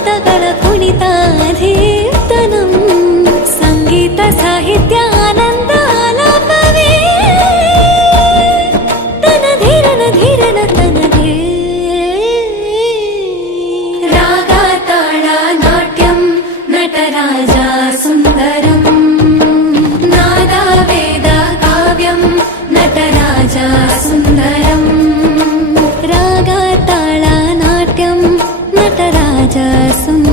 ಪದಗಳ ಕುಣಿತಾಧೀರ್ತನಂ ಸಂಗೀತ ಸಾಹಿತ್ಯ ಆನಂದ ಆಲಾಪವೇ ತನ ಧೀರನ ಧೀರನ ತನಗೆ ರಾಗ ತಾಳ ನಾಟ್ಯಂ ನಟರಾಜ ಸುಂದರಂ ನಾದ ವೇದ ಕಾವ್ಯಂ ನಟರಾಜ ಸುಂದರಂ ರಾಗ ತಾಳ ನಾಟ್ಯಂ ನಟರಾಜ ಸುಂದರಂ